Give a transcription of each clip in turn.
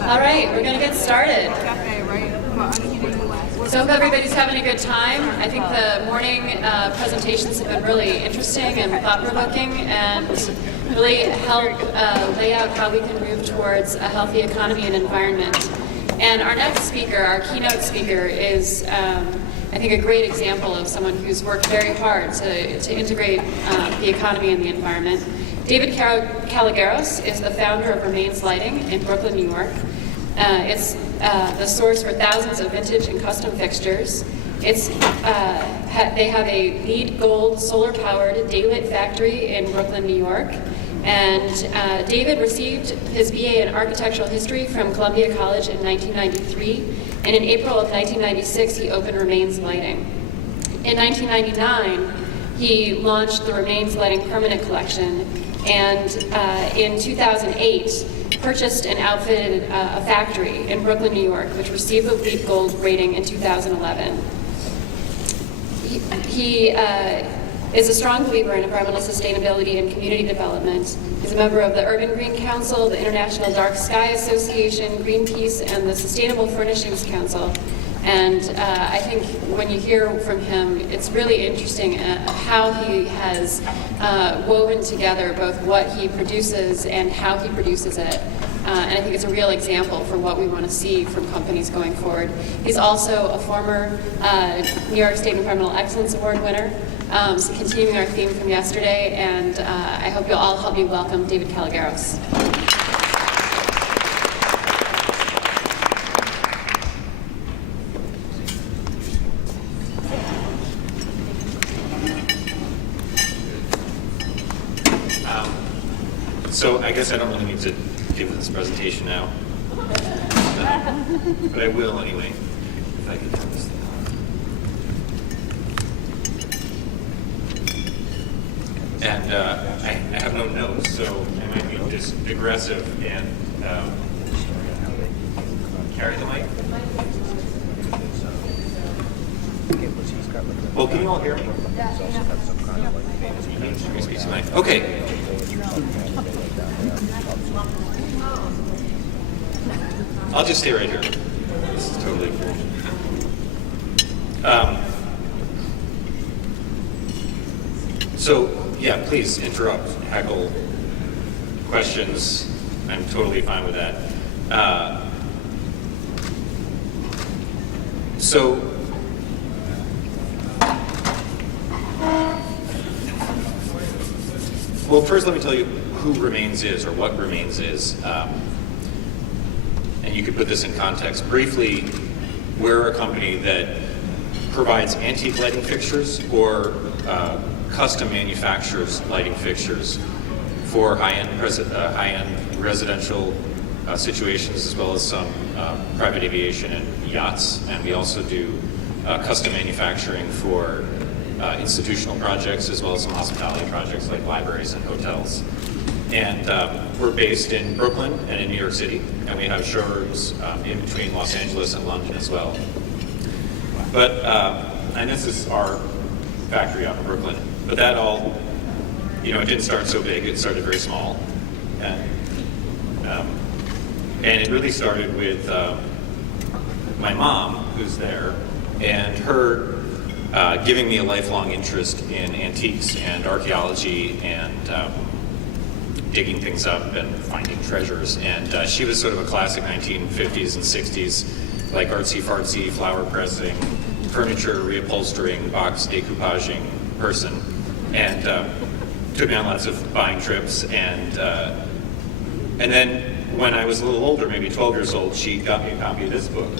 All right, we're going to get started. So I hope everybody's having a good time. I think the morning presentations have been really interesting and thought-provoking and really help lay out how we can move towards a healthy economy and environment. And our next speaker, our keynote speaker, is I think a great example of someone who's worked very hard to integrate the economy and the environment. David Calligeros is the founder of Remains Lighting in Brooklyn, New York. It's the source for thousands of vintage and custom fixtures. They have a LEED Gold solar-powered daylit factory in Brooklyn, New York. And David received his BA in Architectural History from Columbia College in 1993. And in April of 1996, he opened Remains Lighting. In 1999, he launched the Remains Lighting Permanent Collection. And in 2008, purchased and outfitted a factory in Brooklyn, New York, which received the LEED Gold rating in 2011. He is a strong believer in environmental sustainability and community development. He's a member of the Urban Green Council, the International Dark Sky Association, Greenpeace, and the Sustainable Furnishings Council. And I think when you hear from him, it's really interesting how he has woven together both what he produces and how he produces it. And I think it's a real example for what we want to see from companies going forward. He's also a former New York State Environmental Excellence Award winner, so continuing our theme from yesterday, and I hope you'll all help me welcome David Calligeros. So I guess I don't really need to give this presentation now, but I will anyway, if I can turn this thing on. And I have no notes, so I might be just aggressive and carry the mic. Well, can you all hear me? Okay. I'll just stay right here. This is totally cool. So, yeah, please interrupt, heckle, questions. I'm totally fine with that. Well, first let me tell you who Remains is, or what Remains is. And you could put this in context. Briefly, we're a company that provides antique lighting fixtures or custom manufactures lighting fixtures for high-end residential situations, as well as some private aviation and yachts. And we also do custom manufacturing for institutional projects, as well as some hospitality projects like libraries and hotels. And we're based in Brooklyn and in New York City, and we have showrooms in between Los Angeles and London as well. But, and this is our factory out in Brooklyn, but that all, it didn't start so big, it started very small. And it really started with my mom, who's there, and her giving me a lifelong interest in antiques and archaeology and digging things up and finding treasures. And she was sort of a classic 1950s and 60s, like artsy-fartsy, flower pressing, furniture reupholstering, box decoupaging person. And took me on lots of buying trips. And then when I was a little older, maybe 12 years old, she got me a copy of this book,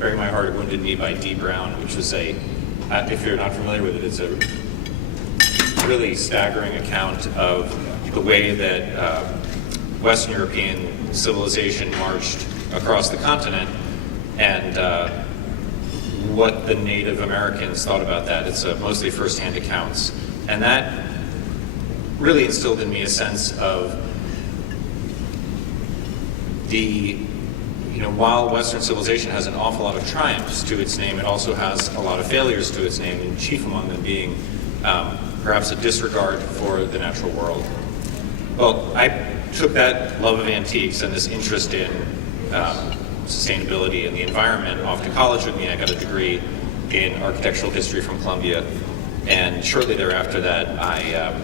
Bury My Heart at Wounded Knee by D. Brown, which was if you're not familiar with it, it's a really staggering account of the way that Western European civilization marched across the continent and what the Native Americans thought about that. It's mostly first-hand accounts. And that really instilled in me a sense of while Western civilization has an awful lot of triumphs to its name, it also has a lot of failures to its name, and chief among them being perhaps a disregard for the natural world. Well, I took that love of antiques and this interest in sustainability and the environment off to college with me. I got a degree in architectural history from Columbia, and shortly thereafter that I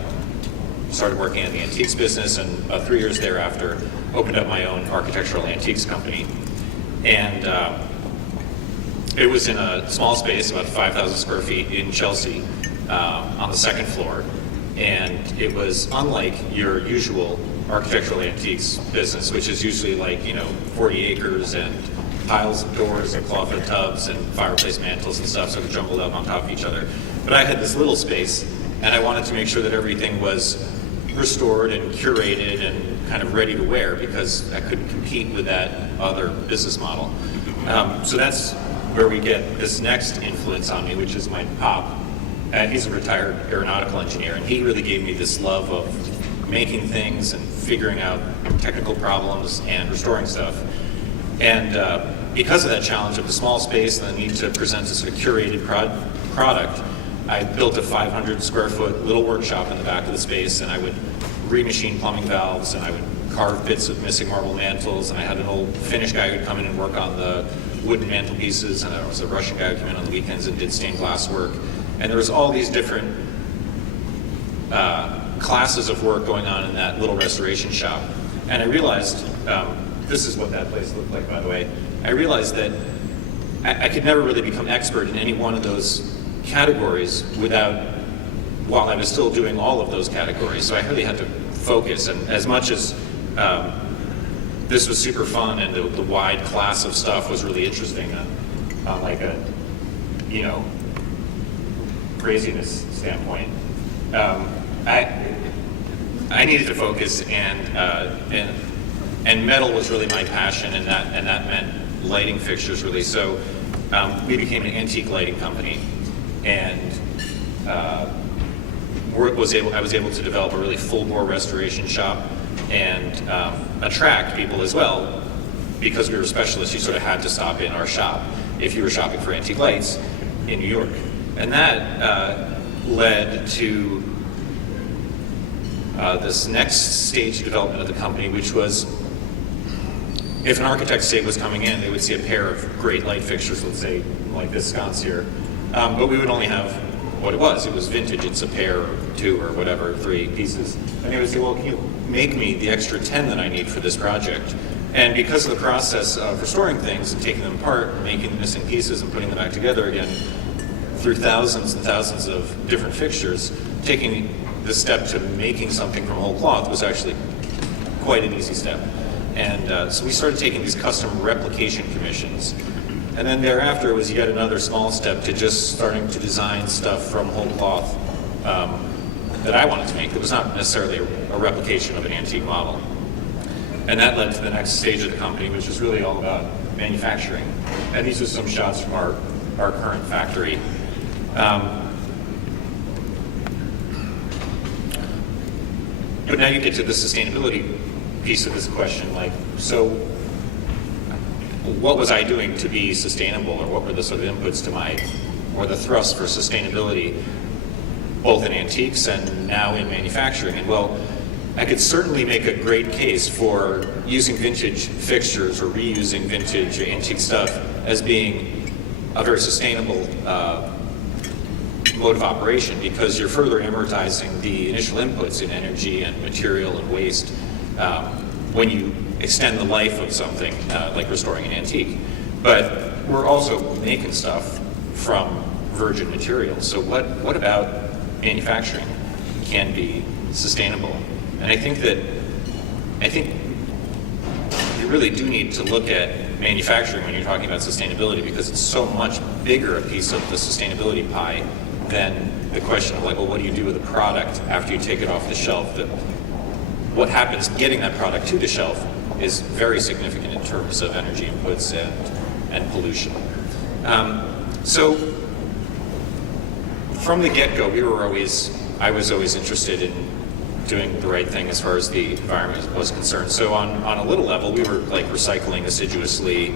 started working in the antiques business, and about 3 years thereafter opened up my own architectural antiques company. And it was in a small space, about 5,000 square feet in Chelsea, on the second floor. And it was unlike your usual architectural antiques business, which is usually like, 40 acres and piles of doors and clawfoot tubs and fireplace mantles and stuff sort of jumbled up on top of each other. But I had this little space, and I wanted to make sure that everything was restored and curated and kind of ready to wear, because I couldn't compete with that other business model. So that's where we get this next influence on me, which is my pop. He's a retired aeronautical engineer, and he really gave me this love of making things and figuring out technical problems and restoring stuff. And because of that challenge of the small space and the need to present a sort of curated product, I built a 500 square foot little workshop in the back of the space, and I would remachine plumbing valves, and I would carve bits of missing marble mantles, and I had an old Finnish guy who'd come in and work on the wooden mantelpieces, and there was a Russian guy who came in on the weekends and did stained glass work. And there was all these different classes of work going on in that little restoration shop. And I realized, this is what that place looked like, by the way. I realized that I could never really become expert in any one of those categories while I was still doing all of those categories. So I really had to focus. And as much as this was super fun and the wide class of stuff was really interesting on like a, craziness standpoint, I needed to focus, and metal was really my passion, and that meant lighting fixtures really. So we became an antique lighting company, and I was able to develop a really full bore restoration shop and attract people as well, because we were specialists. You sort of had to stop in our shop if you were shopping for antique lights in New York. And that led to this next stage of development of the company, which was, if an architect, say, was coming in, they would see a pair of great light fixtures, let's say, like this sconce here, but we would only have what it was. It was vintage. It's a pair or two or whatever, 3 pieces. And they would say, well, can you make me the extra 10 that I need for this project? And because of the process of restoring things and taking them apart, making the missing pieces and putting them back together again, through thousands and thousands of different fixtures, taking the step to making something from whole cloth was actually quite an easy step. And so we started taking these custom replication commissions. And then thereafter was yet another small step to just starting to design stuff from whole cloth that I wanted to make that was not necessarily a replication of an antique model. And that led to the next stage of the company, which was really all about manufacturing. And these are some shots from our current factory. But now you get to the sustainability piece of this question, like, so what was I doing to be sustainable, or what were the sort of inputs to or the thrust for sustainability, both in antiques and now in manufacturing? And well, I could certainly make a great case for using vintage fixtures or reusing vintage or antique stuff as being a very sustainable mode of operation, because you're further amortizing the initial inputs in energy and material and waste when you extend the life of something like restoring an antique. But we're also making stuff from virgin materials. So what about manufacturing can be sustainable? And I think you really do need to look at manufacturing when you're talking about sustainability, because it's so much bigger a piece of the sustainability pie than the question of, like, well, what do you do with the product after you take it off the shelf? What happens getting that product to the shelf is very significant in terms of energy inputs and pollution. So from the get-go, I was always interested in doing the right thing as far as the environment was concerned. So on a little level, we were like recycling assiduously.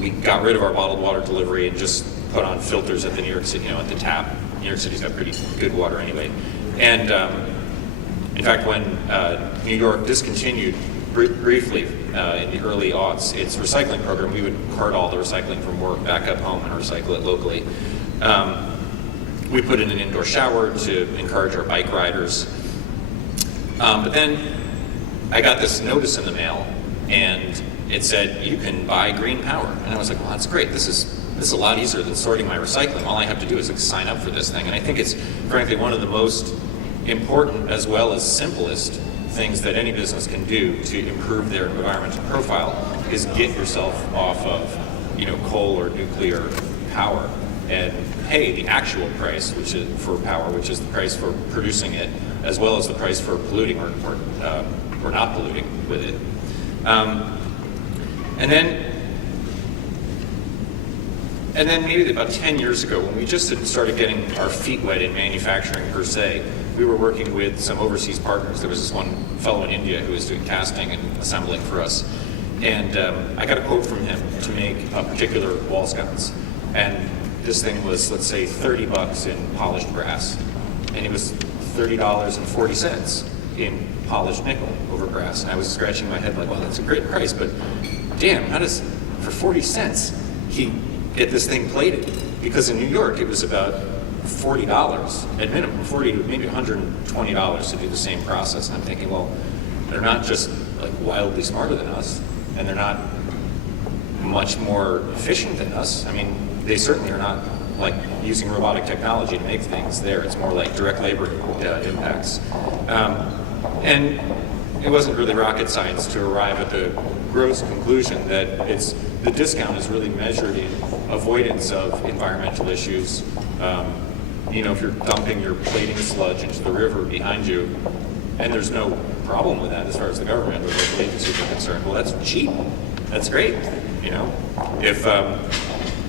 We got rid of our bottled water delivery and just put on filters at the New York City, at the tap. New York City's got pretty good water anyway. And In fact, when New York discontinued briefly in the early aughts its recycling program, we would cart all the recycling from work back up home and recycle it locally. We put in an indoor shower to encourage our bike riders. But then I got this notice in the mail, and it said, you can buy green power. And I was like, well, that's great. This is a lot easier than sorting my recycling. All I have to do is sign up for this thing. And I think it's, frankly, one of the most important as well as simplest things that any business can do to improve their environmental profile is get yourself off of, coal or nuclear power and pay the actual price, which is for power, which is the price for producing it, as well as the price for polluting or not polluting with it. And then maybe about 10 years ago, when we just had started getting our feet wet in manufacturing per se, we were working with some overseas partners. There was this one fellow in India who was doing casting and assembling for us. And I got a quote from him to make a particular wall sconce. And this thing was, let's say, $30 in polished brass. And it was $30.40 in polished nickel over brass. And I was scratching my head like, well, that's a great price, but damn, how does, for 40 cents, he get this thing plated? Because in New York, it was about $40 at minimum, $40 to maybe $120 to do the same process. And I'm thinking, well, they're not just like wildly smarter than us, and they're not much more efficient than us. I mean, they certainly are not like using robotic technology to make things there. It's more like direct labor impacts. And it wasn't really rocket science to arrive at the gross conclusion that the discount is really measured in avoidance of environmental issues. If you're dumping your plating sludge into the river behind you, and there's no problem with that as far as the government or local agencies are concerned, well, that's cheap. That's great.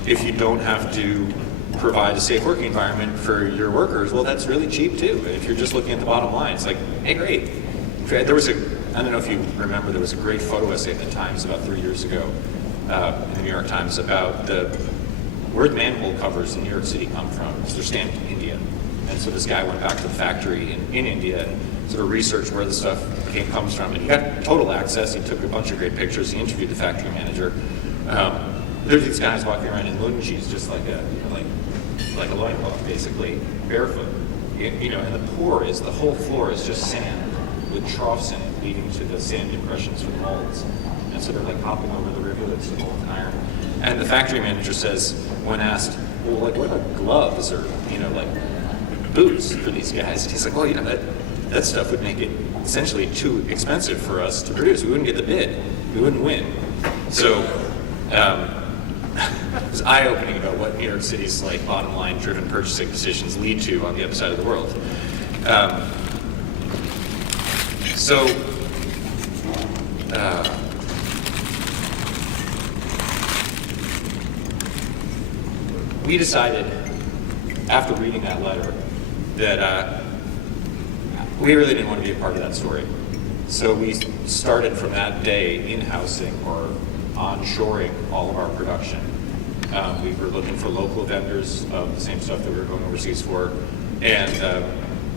If you don't have to provide a safe working environment for your workers, well, that's really cheap too. And if you're just looking at the bottom line, it's like, hey, great. There was I don't know if you remember, there was a great photo essay in the Times about 3 years ago, in the New York Times, about where the manhole covers in New York City come from. So they're stamped in India. And so this guy went back to the factory in India and sort of researched where the stuff comes from. And he got total access. He took a bunch of great pictures. He interviewed the factory manager. There's these guys walking around in lungies, just like a loincloth, basically, barefoot. And the whole floor is just sand with troughs in it leading to the sand impressions from molds. And so they're like hopping over the rivulets the whole time. And the factory manager says, when asked, well, like, what about gloves or, boots for these guys? And he's like, well, that stuff would make it essentially too expensive for us to produce. We wouldn't get the bid. We wouldn't win. So it was eye-opening about what New York City's like bottom line driven purchasing decisions lead to on the other side of the world. We decided, after reading that letter, that we really didn't want to be a part of that story. So we started from that day in-housing or onshoring all of our production. We were looking for local vendors of the same stuff that we were going overseas for. And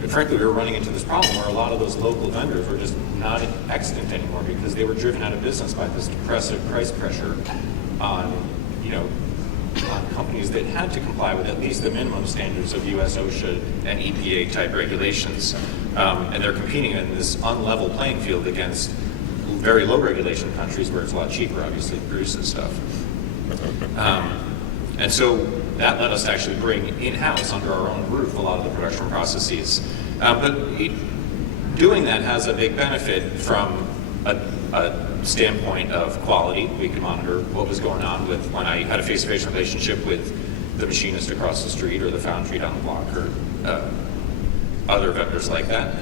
frankly, we were running into this problem where a lot of those local vendors were just not extant anymore because they were driven out of business by this depressive price pressure on companies that had to comply with at least the minimum standards of US OSHA and EPA type regulations. And they're competing in this unlevel playing field against very low regulation countries where it's a lot cheaper, obviously, to produce this stuff. And so that led us to actually bring in-house under our own roof a lot of the production processes. But doing that has a big benefit from a standpoint of quality. We could monitor what was going on with when I had a face-to-face relationship with the machinist across the street or the foundry down the block or other vendors like that.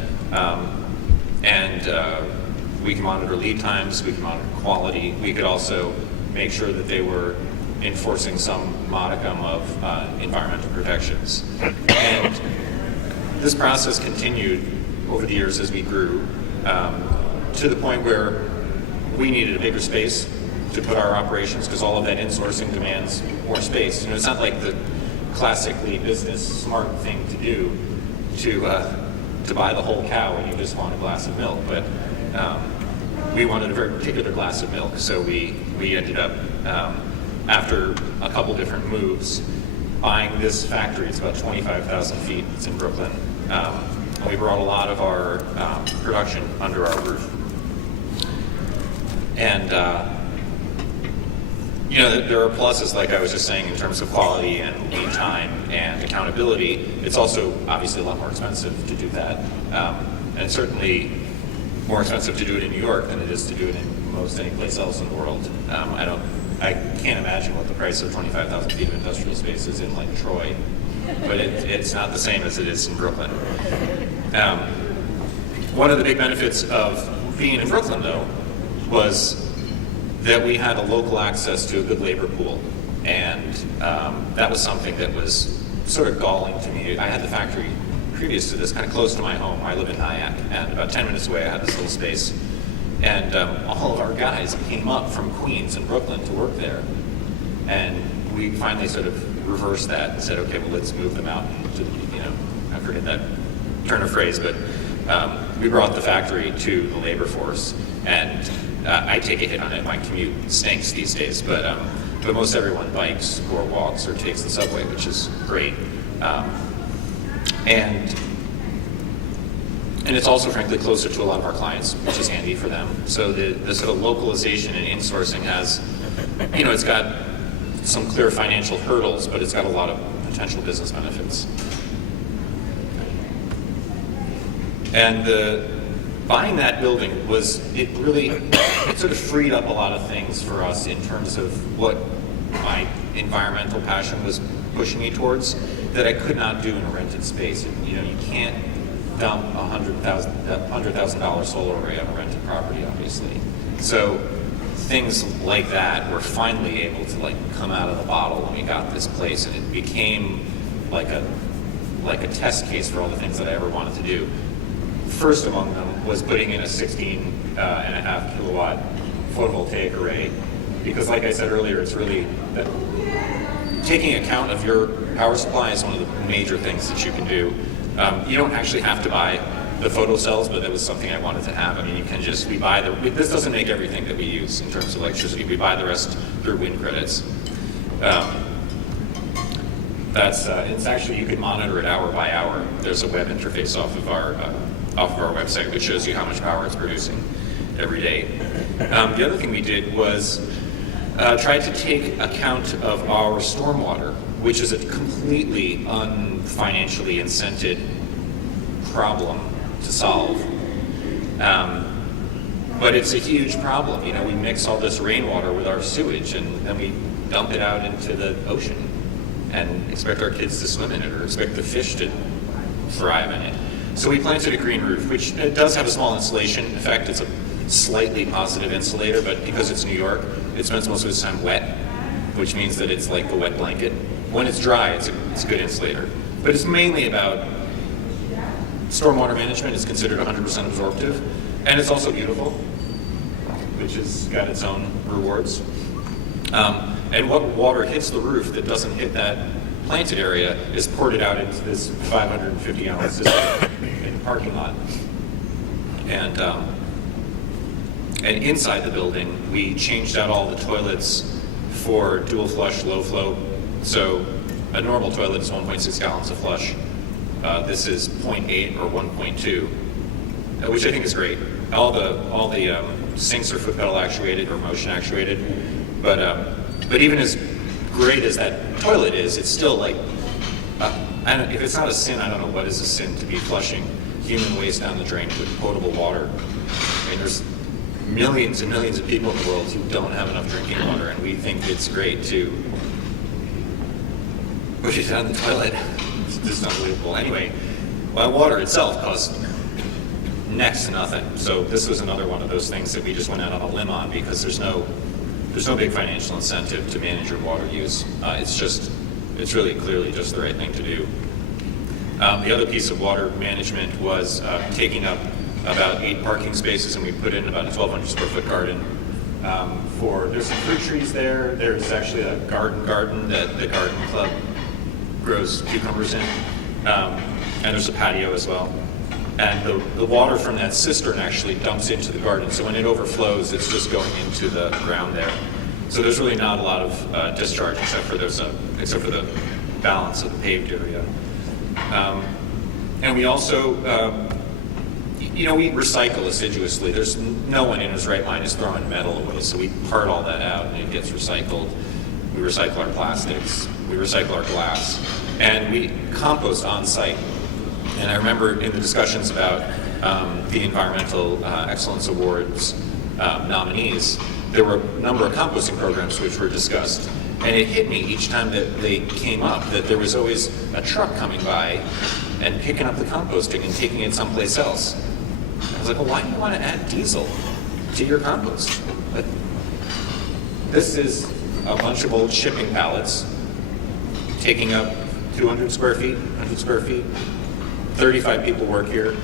We can monitor lead times, we can monitor quality. We could also make sure that they were enforcing some modicum of environmental protections. And this process continued over the years as we grew to the point where we needed a bigger space to put our operations because all of that insourcing demands more space. It's not like the classically business smart thing to do to to buy the whole cow when you just want a glass of milk, but we wanted a very particular glass of milk, so we ended up, after a couple different moves, buying this factory. It's about 25,000 feet. It's in Brooklyn. And we brought a lot of our production under our roof. And there are pluses, like I was just saying, in terms of quality and lead time and accountability. It's also obviously a lot more expensive to do that. And it's certainly more expensive to do it in New York than it is to do it in most any place else in the world. I can't imagine what the price of 25,000 feet of industrial space is in, like, Troy, but it's not the same as it is in Brooklyn. One of the big benefits of being in Brooklyn, though, was that we had a local access to a good labor pool, and that was something that was sort of galling to me. I had the factory previous to this kind of close to my home. I live in Nyack, and about 10 minutes away I had this little space. And all of our guys came up from Queens and Brooklyn to work there. And we finally sort of reversed that and said, okay, well, let's move them out to, I forget that turn of phrase, but we brought the factory to the labor force. And I take a hit on it. My commute stinks these days, but most everyone bikes or walks or takes the subway, which is great. And it's also, frankly, closer to a lot of our clients, which is handy for them. So the sort of localization and insourcing has, it's got some clear financial hurdles, but it's got a lot of potential business benefits. And buying that building it sort of freed up a lot of things for us in terms of what my environmental passion was pushing me towards that I could not do in a rented space. You can't dump a $100,000 solar array on a rented property, obviously. So things like that were finally able to come out of the bottle when we got this place, and it became like a test case for all the things that I ever wanted to do. First among them was putting in a 16.5 kilowatt photovoltaic array, because like I said earlier, it's really taking account of your power supply is one of the major things that you can do. You don't actually have to buy the photo cells, but that was something I wanted to have. I mean, this doesn't make everything that we use in terms of electricity. We buy the rest through wind credits. It's actually, you can monitor it hour by hour. There's a web interface off of our website which shows you how much power it's producing every day. The other thing we did was try to take account of our stormwater, which is a completely unfinancially incented problem to solve. But it's a huge problem. We mix all this rainwater with our sewage, and then we dump it out into the ocean and expect our kids to swim in it or expect the fish to thrive in it. So we planted a green roof, which does have a small insulation effect. It's a slightly positive insulator, but because it's New York, it spends most of its time wet, which means that it's like a wet blanket. When it's dry, it's a good insulator. But it's mainly about stormwater management. It's considered 100% absorptive, and it's also beautiful, which has got its own rewards. And what water hits the roof that doesn't hit that planted area is poured out into this 550-gallon system in the parking lot. And inside the building, we changed out all the toilets for dual flush, low flow. So a normal toilet is 1.6 gallons of flush. This is 0.8 or 1.2, which I think is great. All the sinks are foot pedal actuated or motion actuated, but even as great as that toilet is, it's still if it's not a sin, I don't know what is a sin to be flushing human waste down the drain with potable water. I mean, there's millions and millions of people in the world who don't have enough drinking water, and we think it's great to push it down the toilet. It's just unbelievable. Anyway, water itself costs next to nothing. So this was another one of those things that we just went out on a limb on, because there's no big financial incentive to manage your water use. It's really clearly just the right thing to do. The other piece of water management was taking up about 8 parking spaces, and we put in about a 1,200 square foot garden. There's some fruit trees there. There's actually a garden that the garden club grows cucumbers in. And there's a patio as well. And the water from that cistern actually dumps into the garden. So when it overflows, it's just going into the ground there. So there's really not a lot of discharge except for the balance of the paved area. And we also, we recycle assiduously. There's no one in his right mind is throwing metal away, so we part all that out and it gets recycled. We recycle our plastics, we recycle our glass, and we compost on site. And I remember in the discussions about the Environmental Excellence Awards nominees, there were a number of composting programs which were discussed. And it hit me each time that they came up that there was always a truck coming by and picking up the composting and taking it someplace else. I was like, well, why do you want to add diesel to your compost? Like, this is a bunch of old shipping pallets taking up 200 square feet, 100 square feet. 35 people work here,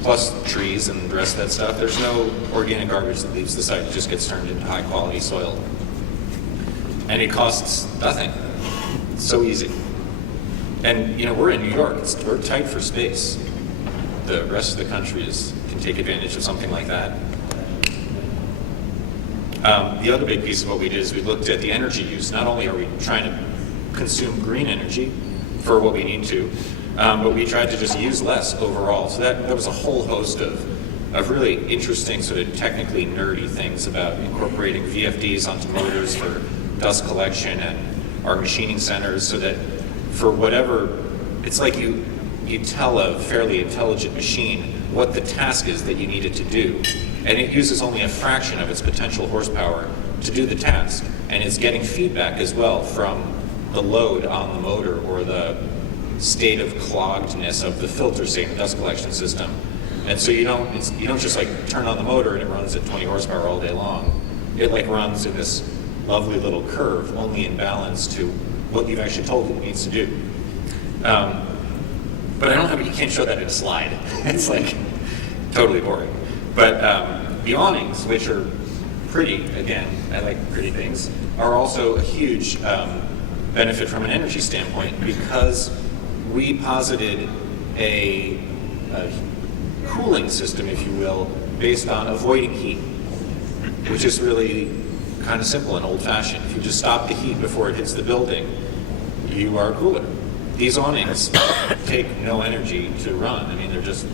plus trees and the rest of that stuff. There's no organic garbage that leaves the site. It just gets turned into high quality soil. And it costs nothing. It's so easy. And we're in New York. We're tight for space. The rest of the country can take advantage of something like that. The other big piece of what we did is we looked at the energy use. Not only are we trying to consume green energy for what we need to, but we tried to just use less overall. So that was a whole host of really interesting, sort of technically nerdy things about incorporating VFDs onto motors for dust collection and our machining centers, so that for whatever, it's like you tell a fairly intelligent machine what the task is that you need it to do, and it uses only a fraction of its potential horsepower to do the task, and it's getting feedback as well from the load on the motor or the state of cloggedness of the filter, say, in the dust collection system. And so you don't just like turn on the motor and it runs at 20 horsepower all day long. It like runs in this lovely little curve, only in balance to what you've actually told it needs to do. But you can't show that in a slide. It's like totally boring. But the awnings, which are pretty, again, I like pretty things, are also a huge benefit from an energy standpoint, because we posited a cooling system, if you will, based on avoiding heat, which is really kind of simple and old-fashioned. If you just stop the heat before it hits the building, you are cooler. These awnings take no energy to run. I mean, they're just,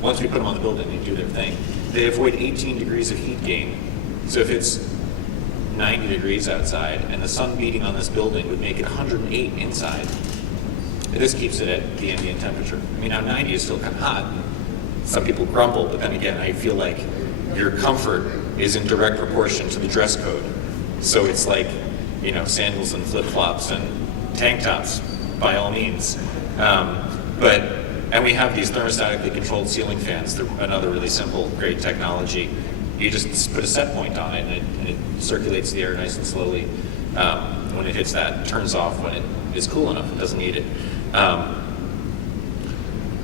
once we put them on the building, they do their thing. They avoid 18 degrees of heat gain. So if it's 90 degrees outside and the sun beating on this building would make it 108 inside, this keeps it at the ambient temperature. I mean, now 90 is still kind of hot. Some people grumble, but then again, I feel like your comfort is in direct proportion to the dress code. So it's like, sandals and flip-flops and tank tops, by all means. And we have these thermostatically controlled ceiling fans. They're another really simple, great technology. You just put a set point on it, and it circulates the air nice and slowly. When it hits that, it turns off when it is cool enough. It doesn't need it. And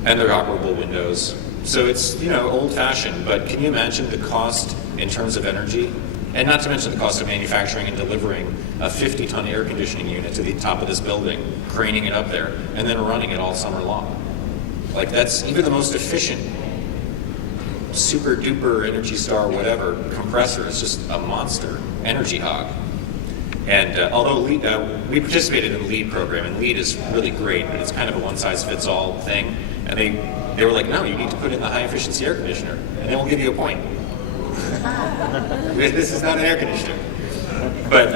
they're operable windows. So it's, old-fashioned, but can you imagine the cost in terms of energy? And not to mention the cost of manufacturing and delivering a 50-ton air conditioning unit to the top of this building, craning it up there, and then running it all summer long. Like, that's even the most efficient super duper Energy Star whatever compressor is just a monster energy hog. And although we participated in the LEED program, and LEED is really great, but it's kind of a one-size-fits-all thing. And they were like, no, you need to put in the high-efficiency air conditioner, and then we'll give you a point. This is not an air conditioner. But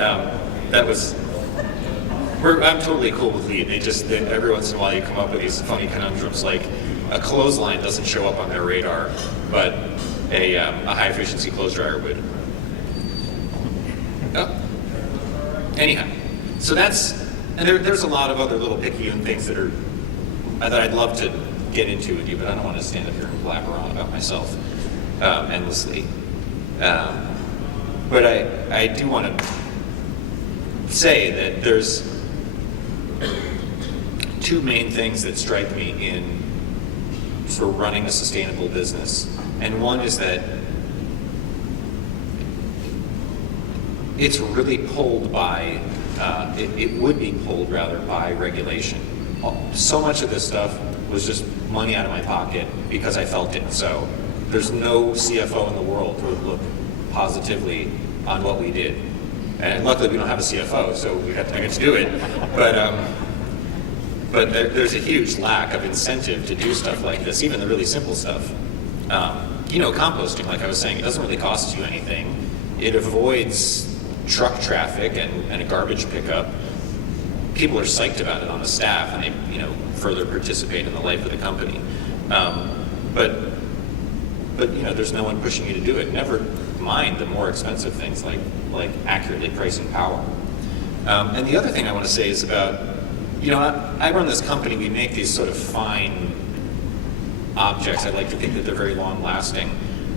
I'm totally cool with LEED. Every once in a while you come up with these funny conundrums, like a clothesline doesn't show up on their radar, but a high-efficiency clothes dryer would. Oh. Anyhow, so there's a lot of other little picayune things that I'd love to get into with you, but I don't want to stand up here and blabber on about myself endlessly. But I do want to say that there's two main things that strike me in for running a sustainable business. And one is that it's really pulled by, it would be pulled rather by regulation. So much of this stuff was just money out of my pocket because I felt it. So there's no CFO in the world who would look positively on what we did. And luckily we don't have a CFO, so I get to do it. But there's a huge lack of incentive to do stuff like this, even the really simple stuff. Composting, like I was saying, it doesn't really cost you anything. It avoids truck traffic and a garbage pickup. People are psyched about it on the staff, and they, further participate in the life of the company. But there's no one pushing you to do it. Never mind the more expensive things like accurately pricing power. And the other thing I want to say is about, I run this company. We make these sort of fine objects. I like to think that they're very long lasting,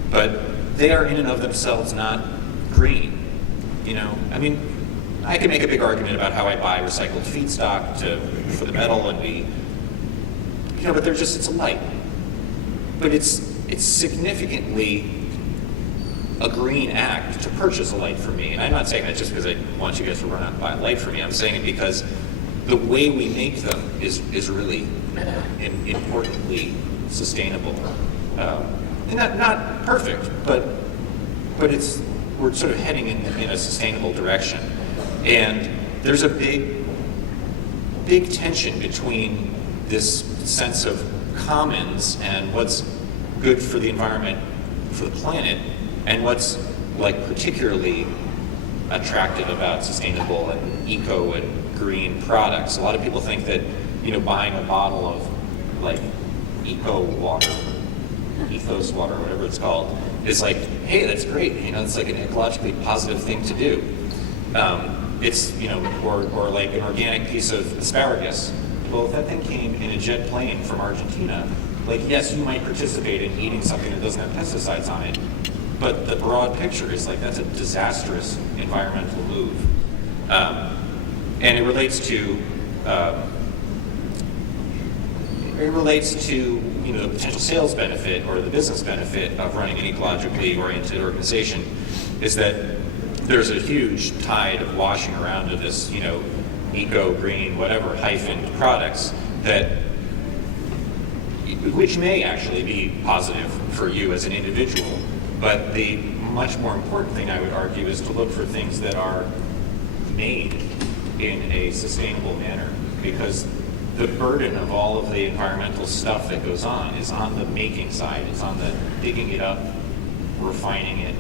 but they are in and of themselves not green. I can make a big argument about how I buy recycled feedstock for the metal, and but it's a light. But it's significantly a green act to purchase a light from me. And I'm not saying that just because I want you guys to run out and buy a light from me. I'm saying it because the way we make them is really importantly sustainable. And not perfect, but we're sort of heading in a sustainable direction. And there's a big tension between this sense of commons and what's good for the environment, for the planet, and what's particularly attractive about sustainable and eco and green products. A lot of people think that buying a bottle of eco water, ethos water, whatever it's called, is hey, that's great. It's an ecologically positive thing to do. It's or like an organic piece of asparagus. Well, if that thing came in a jet plane from Argentina, yes, you might participate in eating something that doesn't have pesticides on it, but the broad picture is that's a disastrous environmental move. And it relates to the potential sales benefit or the business benefit of running an ecologically oriented organization, is that there's a huge tide of washing around of this, eco, green, whatever, hyphened products which may actually be positive for you as an individual. But the much more important thing, I would argue, is to look for things that are made in a sustainable manner, because the burden of all of the environmental stuff that goes on is on the making side. It's on the digging it up, refining it,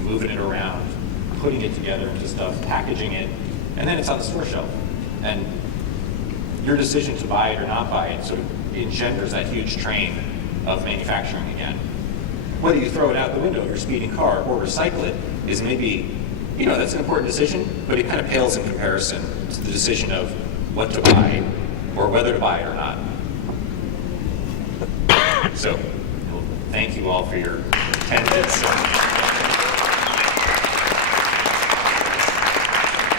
moving it around, putting it together into stuff, packaging it, and then it's on the store shelf. And your decision to buy it or not buy it sort of engenders that huge train of manufacturing again. Whether you throw it out the window of your speeding car or recycle it is maybe, that's an important decision, but it kind of pales in comparison to the decision of what to buy or whether to buy it or not. So, thank you all for your attendance.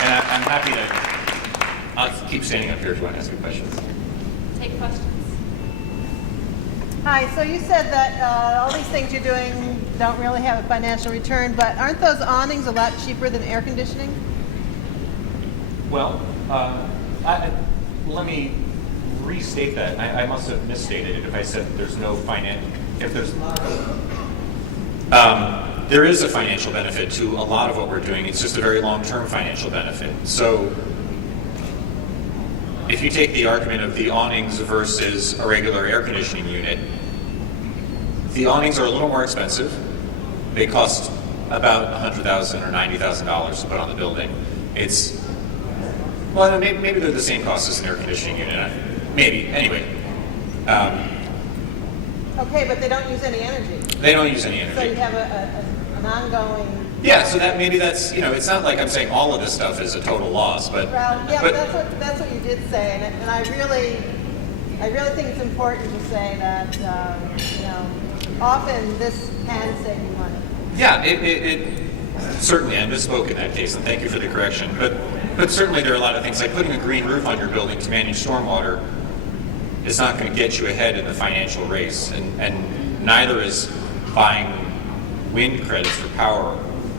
And I'm happy to, I'll keep standing up here if you want to ask me questions. Take questions. Hi, so you said that all these things you're doing don't really have a financial return, but aren't those awnings a lot cheaper than air conditioning? Well, let me restate that. I must have misstated it if I said there's no there is a financial benefit to a lot of what we're doing. It's just a very long-term financial benefit. So if you take the argument of the awnings versus a regular air conditioning unit, the awnings are a little more expensive. They cost about $100,000 or $90,000 to put on the building. Maybe they're the same cost as an air conditioning unit. Maybe. Anyway. Okay, but they don't use any energy. They don't use any energy. So you have an ongoing... Yeah, so that's, it's not like I'm saying all of this stuff is a total loss, but... Well, yeah, but that's what you did say, and I really think it's important to say that, often this can save you money. Yeah, it certainly, I misspoke in that case, and thank you for the correction, but certainly there are a lot of things, like putting a green roof on your building to manage stormwater is not going to get you ahead in the financial race, and neither is buying wind credits for power,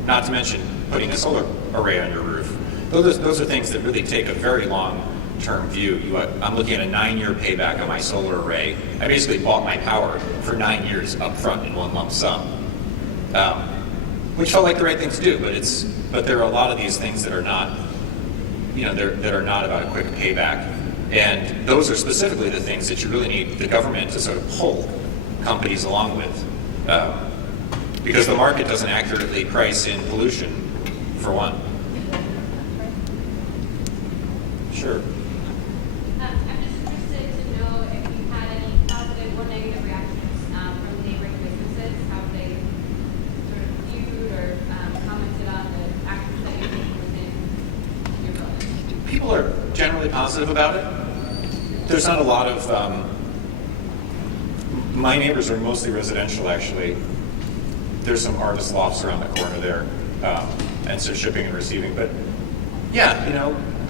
not to mention putting a solar array on your roof. Those are things that really take a very long term view. I'm looking at a 9-year payback on my solar array. I basically bought my power for 9 years up front in one lump sum, which felt like the right thing to do. But there are a lot of these things that are not, that are not about a quick payback, and those are specifically the things that you really need the government to sort of pull companies along with, because the market doesn't accurately price in pollution, for one. Sure. I'm just interested to know if you've had any positive or negative reactions from neighboring businesses, how they sort of viewed or commented on the actions that you're taking within your building. People are generally positive about it. There's not a lot of, my neighbors are mostly residential, actually. There's some artist lofts around the corner there, and so shipping and receiving. But yeah,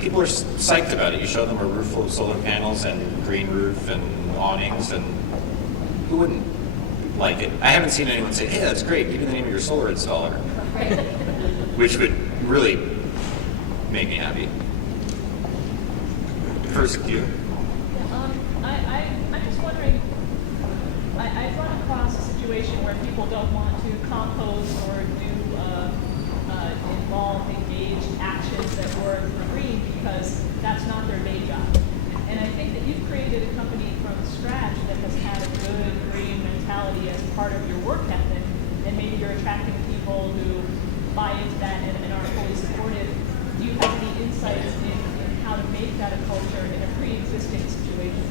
people are psyched about it. You show them a roof full of solar panels and green roof and awnings, and who wouldn't like it? I haven't seen anyone say, hey, that's great, give me the name of your solar installer, which would really make me happy. First, you. I'm just wondering, I've run across a situation where people don't want to compost or do involved, engaged actions that work for green because that's not their day job. And I think that you've created a company from scratch that has had a good green mentality as part of your work ethic, and maybe you're attracting people who buy into that and are fully supportive. Do you have any insights in how to make that a culture in a pre-existing situation?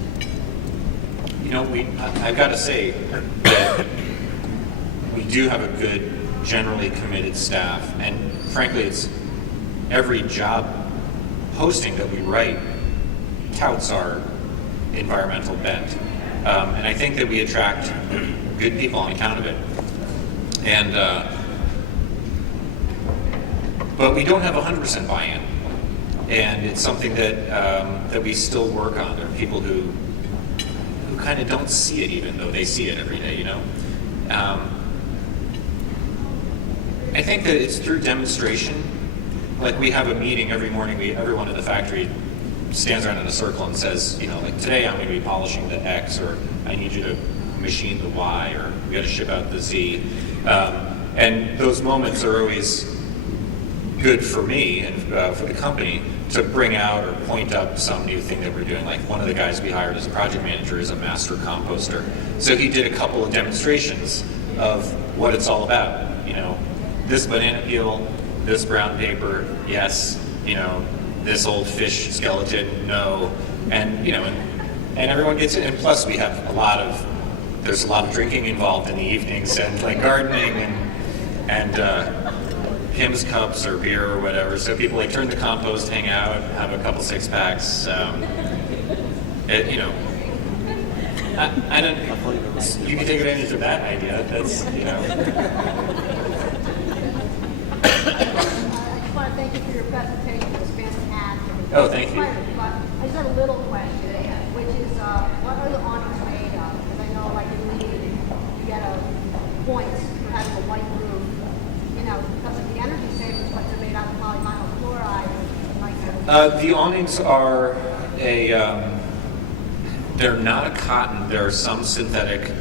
I've got to say that we do have a good, generally committed staff, and frankly, it's every job posting that we write touts our environmental bent, and I think that we attract good people on account of it. And but we don't have 100% buy-in, and it's something that we still work on. There are people who kind of don't see it, even though they see it every day. I think that it's through demonstration. Like, we have a meeting every morning. Everyone in the factory stands around in a circle and says, like, today I'm going to be polishing the X, or I need you to machine the Y, or we got to ship out the Z. And those moments are always good for me and for the company to bring out or point up some new thing that we're doing. Like, one of the guys we hired as a project manager is a master composter. So he did a couple of demonstrations of what it's all about. This banana peel, this brown paper, yes. This old fish skeleton, no. And and everyone gets it. And plus, we have there's a lot of drinking involved in the evenings, and like gardening and Pim's cups or beer or whatever. So people like turn the compost, hang out, have a couple 6-packs. I don't. You can take advantage of that idea. That's I just want to thank you for your presentation. It was fantastic. Oh, thank you. I just have a little question, which is, what are the awnings made of? Because I know, like in Lead, you get points for having a white roof. Because of the energy savings, but they're made out of polyvinyl chloride. The awnings are they're not a cotton. They're some synthetic,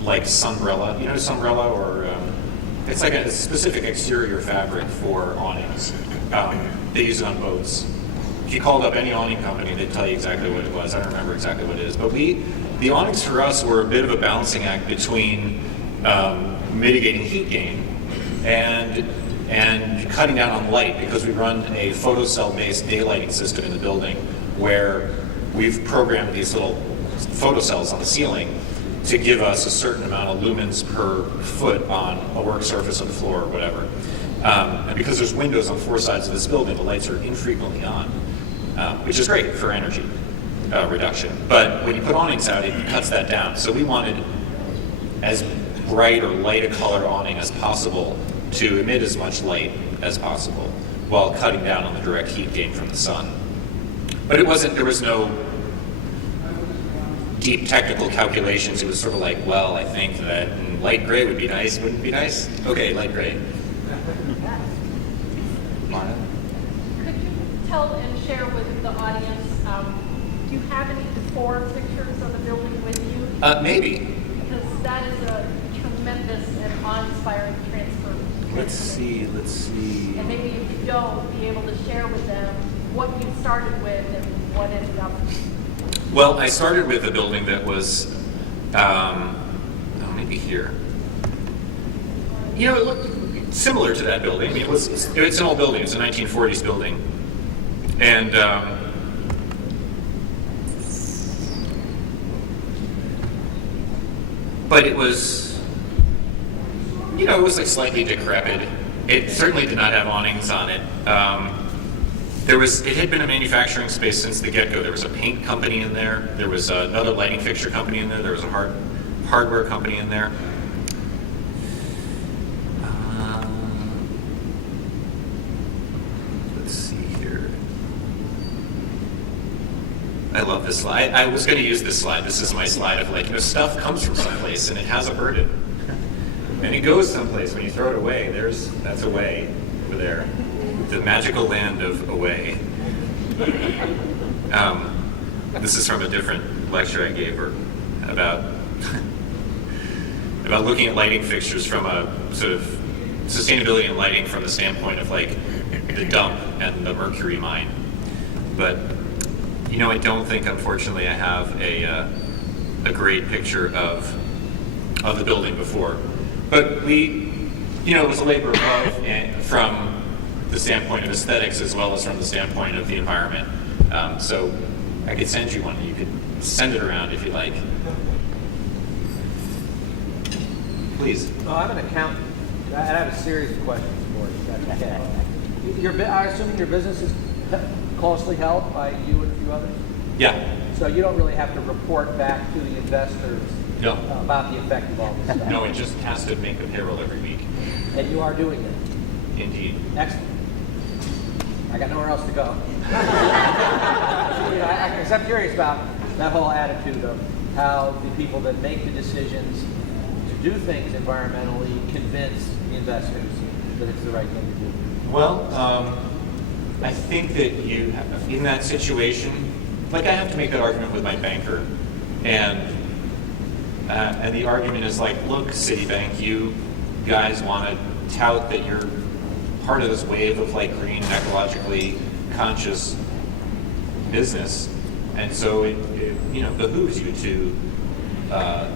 like sunbrella. Sunbrella, or it's like a specific exterior fabric for awnings. They use it on boats. If you called up any awning company, they'd tell you exactly what it was. I don't remember exactly what it is. But the awnings for us were a bit of a balancing act between mitigating heat gain and cutting down on light, because we run a photocell-based daylighting system in the building where we've programmed these little photocells on the ceiling to give us a certain amount of lumens per foot on a work surface on the floor or whatever. And because there's windows on 4 sides of this building, the lights are infrequently on, which is great for energy reduction. But when you put awnings out, it cuts that down. So we wanted as bright or light a color awning as possible to emit as much light as possible while cutting down on the direct heat gain from the sun. But there was no deep technical calculations. It was sort of like, well, I think that light gray would be nice. Wouldn't it be nice? Okay, light gray. Could you tell and share with the audience Do you have any before pictures of the building with you? Maybe. Because that is a tremendous and awe-inspiring transfer. Let's see. And maybe if you don't, be able to share with them what you started with and what ended up. Well, I started with a building that was, maybe here. You know, it looked similar to that building. I mean, it's an old building. It's a 1940s building. And but it was, it was like slightly decrepit. It certainly did not have awnings on it. It had been a manufacturing space since the get-go. There was a paint company in there. There was another lighting fixture company in there. There was a hardware company in there. Let's see here. I love this slide. I was going to use this slide. This is my slide of like, stuff comes from someplace and it has a burden. And it goes someplace. When you throw it away, that's away over there. The magical land of away. This is from a different lecture I gave her about looking at lighting fixtures from a sort of sustainability in lighting from the standpoint of like the dump and the mercury mine. But I don't think, unfortunately, I have a great picture of the building before. But it was a labor of love, and from the standpoint of aesthetics as well as from the standpoint of the environment. So I could send you one. You could send it around if you like. Please. Well, I'm an accountant. I have a series of questions for you. I'm assuming your business is closely held by you and a few others? Yeah. So you don't really have to report back to the investors No. About the effect of all this stuff? No, it just has to make the payroll every week. And you are doing it? Indeed. Excellent. I got nowhere else to go. I'm curious about that whole attitude of how the people that make the decisions to do things environmentally convince investors that it's the right thing to do. Well, I think that in that situation, like I have to make that argument with my banker, and the argument is like, look, Citibank, you guys want to tout that you're part of this wave of like green, ecologically conscious business, and so it behooves you to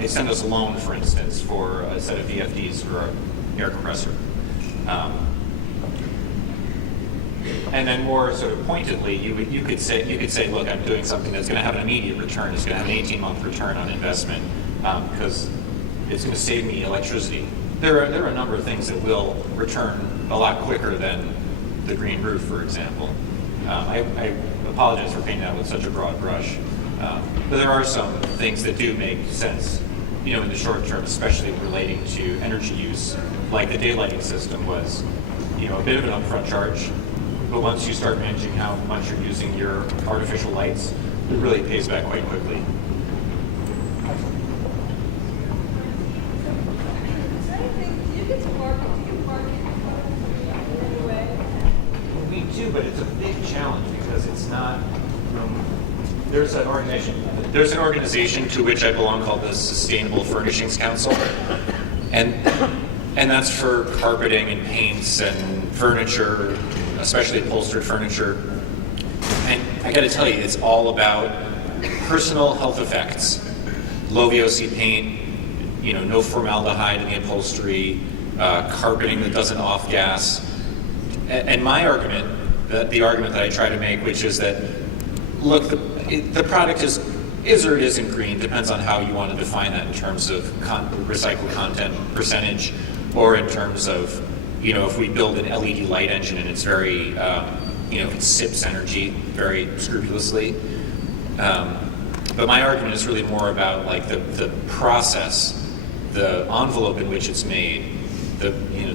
extend us a loan, for instance, for a set of VFDs for an air compressor. And then more sort of pointedly, you could say, look, I'm doing something that's going to have an immediate return. It's going to have an 18-month return on investment because it's going to save me electricity. There are a number of things that will return a lot quicker than the green roof, for example. I apologize for painting that with such a broad brush, but there are some things that do make sense, in the short term, especially relating to energy use, like the daylighting system was, a bit of an upfront charge. But once you start managing how much you're using your artificial lights, it really pays back quite quickly. We do, but it's a big challenge because it's not. There's an organization to which I belong called the Sustainable Furnishings Council, and that's for carpeting and paints and furniture, especially upholstered furniture. And I got to tell you, it's all about personal health effects. Low VOC paint, no formaldehyde in the upholstery, carpeting that doesn't off-gas. And my argument, the argument that I try to make, which is that, look, the product is or it isn't green, depends on how you want to define that in terms of recycled content percentage, or in terms of, if we build an LED light engine and it's very, it sips energy very scrupulously. But my argument is really more about like the process, the envelope in which it's made, the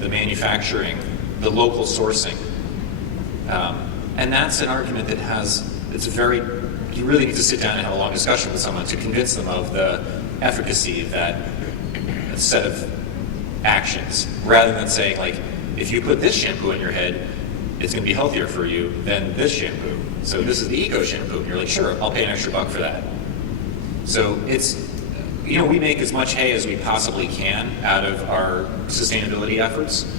manufacturing, the local sourcing. And that's an argument that you really need to sit down and have a long discussion with someone to convince them of the efficacy of that set of actions, rather than saying like, if you put this shampoo in your head, it's going to be healthier for you than this shampoo. So this is the eco shampoo. And you're like, sure, I'll pay an extra $1 for that. So it's, you know, we make as much hay as we possibly can out of our sustainability efforts.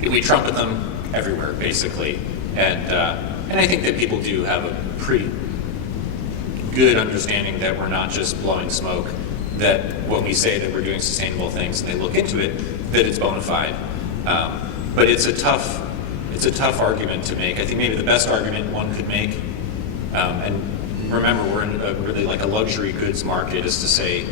We trumpet them everywhere, basically. And I think that people do have a pretty good understanding that we're not just blowing smoke, that when we say that we're doing sustainable things and they look into it, that it's bona fide. But it's a tough argument to make. I think maybe the best argument one could make, and remember, we're in a really like a luxury goods market, is to say,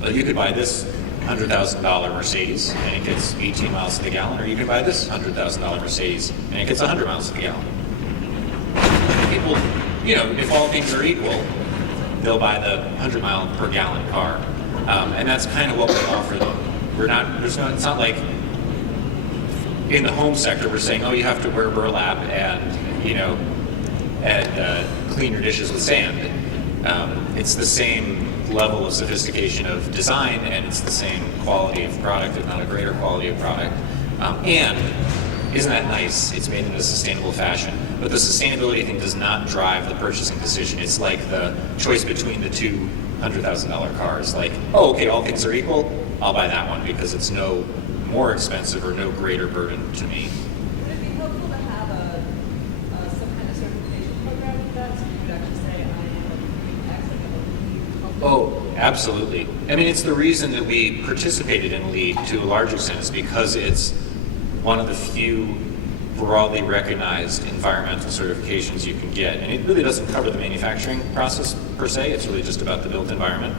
well, you could buy this $100,000 Mercedes and it gets 18 miles to the gallon, or you can buy this $100,000 Mercedes and it gets 100 miles to the gallon. People, you know, if all things are equal, they'll buy the 100 mile per gallon car, and that's kind of what we offer them. It's not like in the home sector we're saying, oh, you have to wear burlap and, you know, and clean your dishes with sand. It's the same level of sophistication of design, and it's the same quality of product, if not a greater quality of product. And isn't that nice? It's made in a sustainable fashion. But the sustainability thing does not drive the purchasing decision. It's like the choice between the two $100,000 cars. Like, oh, okay, all things are equal, I'll buy that one because it's no more expensive or no greater burden to me. Would it be helpful to have some kind of certification program with that, so you could actually say, I am a green X, like I'm a LEED? Oh, absolutely. I mean, it's the reason that we participated in LEED to a large extent, is because it's one of the few broadly recognized environmental certifications you can get. And it really doesn't cover the manufacturing process per se, it's really just about the built environment.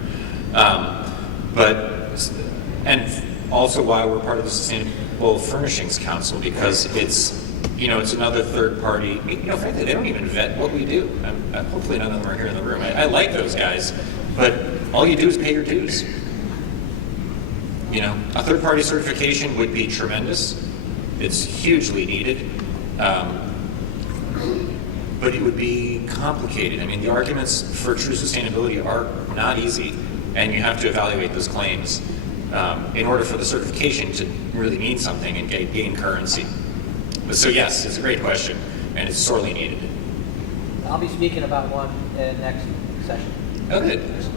And also why we're part of the Sustainable Furnishings Council, because it's, you know, it's another third party. You know, frankly, they don't even vet what we do. Hopefully none of them are here in the room. I like those guys, but all you do is pay your dues. You know, a third party certification would be tremendous. It's hugely needed, but it would be complicated. I mean, the arguments for true sustainability are not easy, and you have to evaluate those claims in order for the certification to really mean something and gain currency. So yes, it's a great question, and it's sorely needed. I'll be speaking about one in next session. Oh, good. It's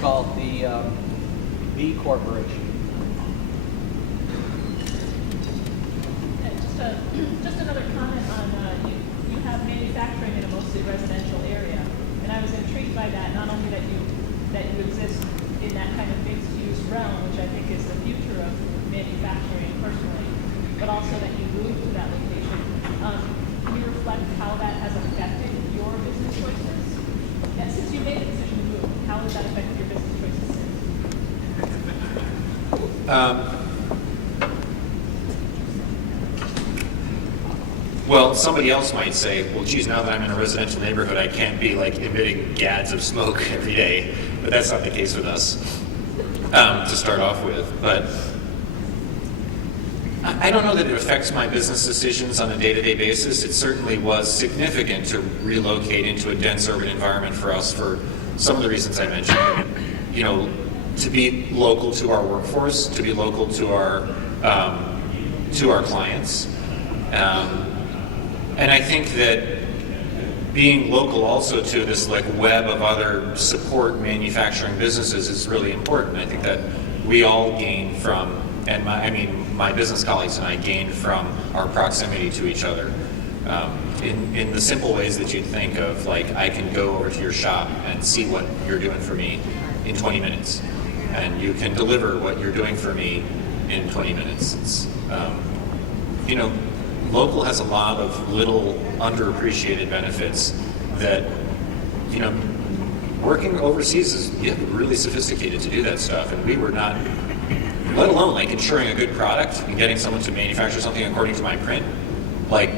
called the B Corporation. Just another comment on, you have manufacturing in a mostly residential area, and I was intrigued by that, not only that you exist in that kind of mixed-use realm, which I think is the future of manufacturing personally, but also that you moved to that location. Can you reflect how that has affected your business choices? And since you made the decision to move, how has that affected your business choices since? Well, somebody else might say, well, geez, now that I'm in a residential neighborhood, I can't be like emitting gads of smoke every day. But that's not the case with us, to start off with. But I don't know that it affects my business decisions on a day-to-day basis. It certainly was significant to relocate into a dense urban environment for us for some of the reasons I mentioned. You know, to be local to our workforce, to be local to our clients. And I think that being local also to this like web of other support manufacturing businesses is really important. I think that we all gain from, and my business colleagues and I gain from our proximity to each other in the simple ways that you'd think of, like I can go over to your shop and see what you're doing for me in 20 minutes, and you can deliver what you're doing for me in 20 minutes. It's, you know, local has a lot of little underappreciated benefits that, you know, working overseas is, you have to be really sophisticated to do that stuff, and we were not, let alone like ensuring a good product and getting someone to manufacture something according to my print. Like,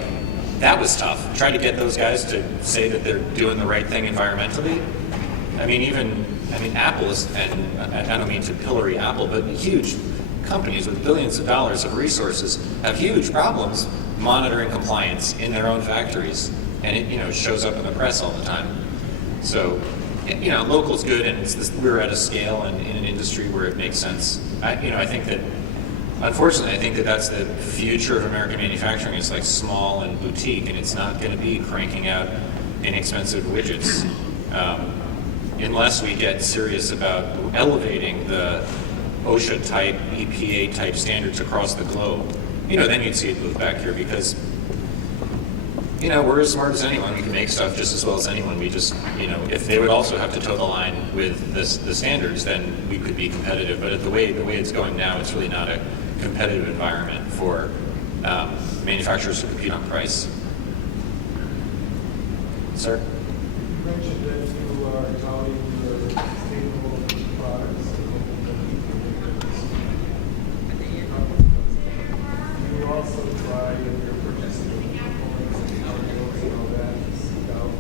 that was tough. Trying to get those guys to say that they're doing the right thing environmentally. I mean, Apple is, and I don't mean to pillory Apple, but huge companies with billions of dollars of resources have huge problems monitoring compliance in their own factories, and it, you know, shows up in the press all the time. So, you know, local's good, and we're at a scale and in an industry where it makes sense. I think that unfortunately, I think that that's the future of American manufacturing. It's like small and boutique, and it's not going to be cranking out inexpensive widgets unless we get serious about elevating the OSHA type, EPA type standards across the globe. Then you'd see it move back here because, we're as smart as anyone. We can make stuff just as well as anyone. We just, if they would also have to toe the line with the standards, then we could be competitive. But the way it's going now, it's really not a competitive environment for manufacturers to compete on price. Sir? You mentioned that you are touting your sustainable products. You also try in your purchasing of components and Calligeros and all that to seek out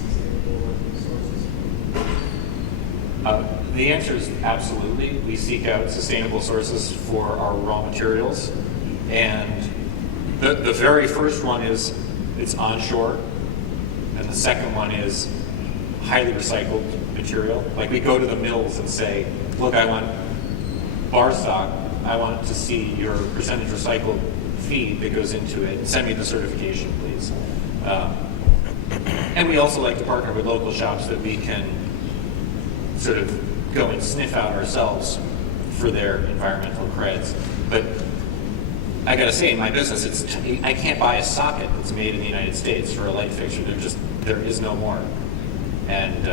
sustainable sources. The answer is absolutely. We seek out sustainable sources for our raw materials. And the very first one is it's onshore. And the second one is highly recycled material. Like we go to the mills and say, look, I want bar stock. I want to see your percentage recycled feed that goes into it. Send me the certification, please. And we also like to partner with local shops that we can sort of go and sniff out ourselves for their environmental creds. But I gotta say, in my business, I can't buy a socket that's made in the United States for a light fixture. There is no more. And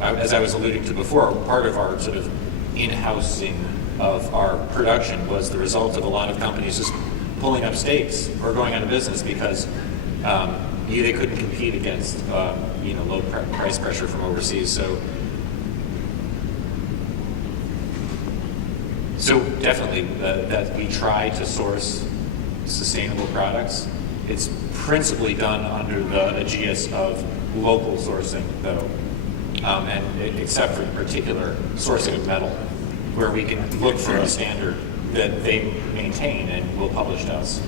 as I was alluding to before, part of our sort of in-housing of our production was the result of a lot of companies just pulling up stakes or going out of business because they couldn't compete against low price pressure from overseas. So definitely that we try to source sustainable products. It's principally done under the aegis of local sourcing, though, and except for particular sourcing of metal, where we can look for a standard that they maintain and will publish to us.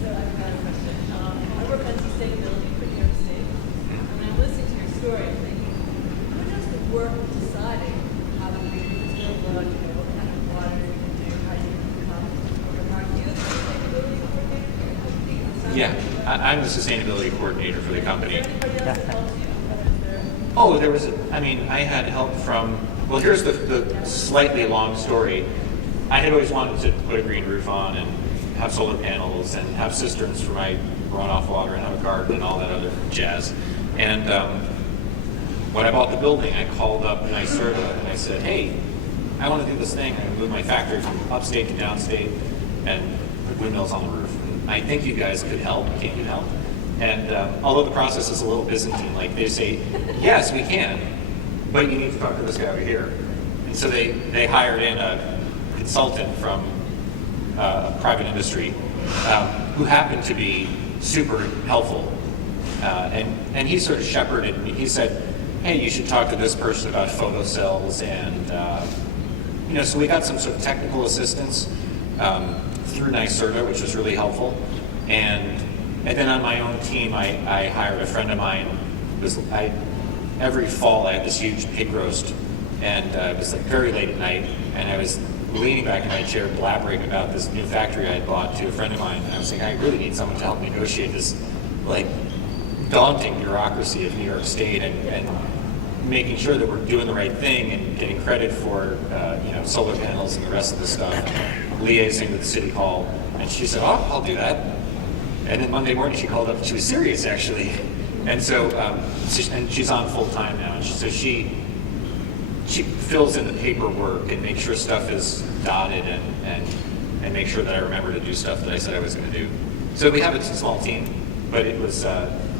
So I've got a question. I work on sustainability for New York State. And when I'm listening to your story, I'm thinking, who does the work of deciding how to reduce your blood, what kind of water you can do, how you can become, are you the sustainability coordinator? Yeah, I'm the sustainability coordinator for the company. Is there anybody else that helps you? Oh, I had help from, well, here's the slightly long story. I had always wanted to put a green roof on and have solar panels and have cisterns for my runoff water and have a garden and all that other jazz. And when I bought the building, I called up NYSERDA and I said, hey, I want to do this thing. I'm going to move my factory from upstate to downstate and put windmills on the roof. And I think you guys could help. Can't you help? And although the process is a little Byzantine, like they say, yes, we can, but you need to talk to this guy over here. And so they hired in a consultant from private industry who happened to be super helpful. And he sort of shepherded, he said, hey, you should talk to this person about photocells. And, so we got some sort of technical assistance through NYSERDA, which was really helpful. And then on my own team, I hired a friend of mine. Every fall I had this huge pig roast, and it was like very late at night, and I was leaning back in my chair blabbering about this new factory I had bought to a friend of mine, and I was saying, I really need someone to help negotiate this like daunting bureaucracy of New York State and making sure that we're doing the right thing and getting credit for solar panels and the rest of the stuff, liaising with the city hall. And she said, oh, I'll do that. And then Monday morning she called up, she was serious actually. And so, and she's on full time now. So she fills in the paperwork and makes sure stuff is dotted and make sure that I remember to do stuff that I said I was going to do. So we have a small team, but it was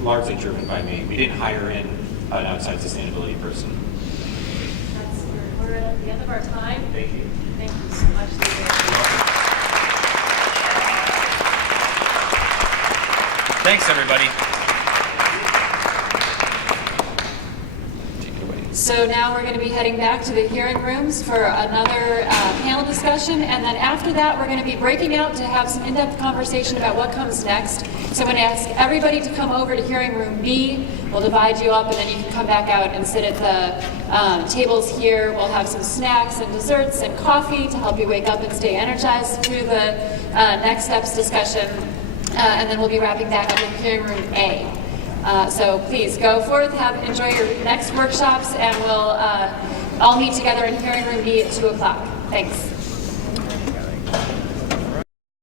largely driven by me. We didn't hire in an outside sustainability person. We're at the end of our time. Thank you. Thank you so much. Thanks, everybody. So now we're going to be heading back to the hearing rooms for another panel discussion, and then after that we're going to be breaking out to have some in-depth conversation about what comes next. So I'm going to ask everybody to come over to hearing room B. We'll divide you up, and then you can come back out and sit at the tables here. We'll have some snacks and desserts and coffee to help you wake up and stay energized through the next steps discussion. And then we'll be wrapping back up in hearing room A. So please go forth, enjoy your next workshops, and we'll all meet together in hearing room B at 2 o'clock. Thanks.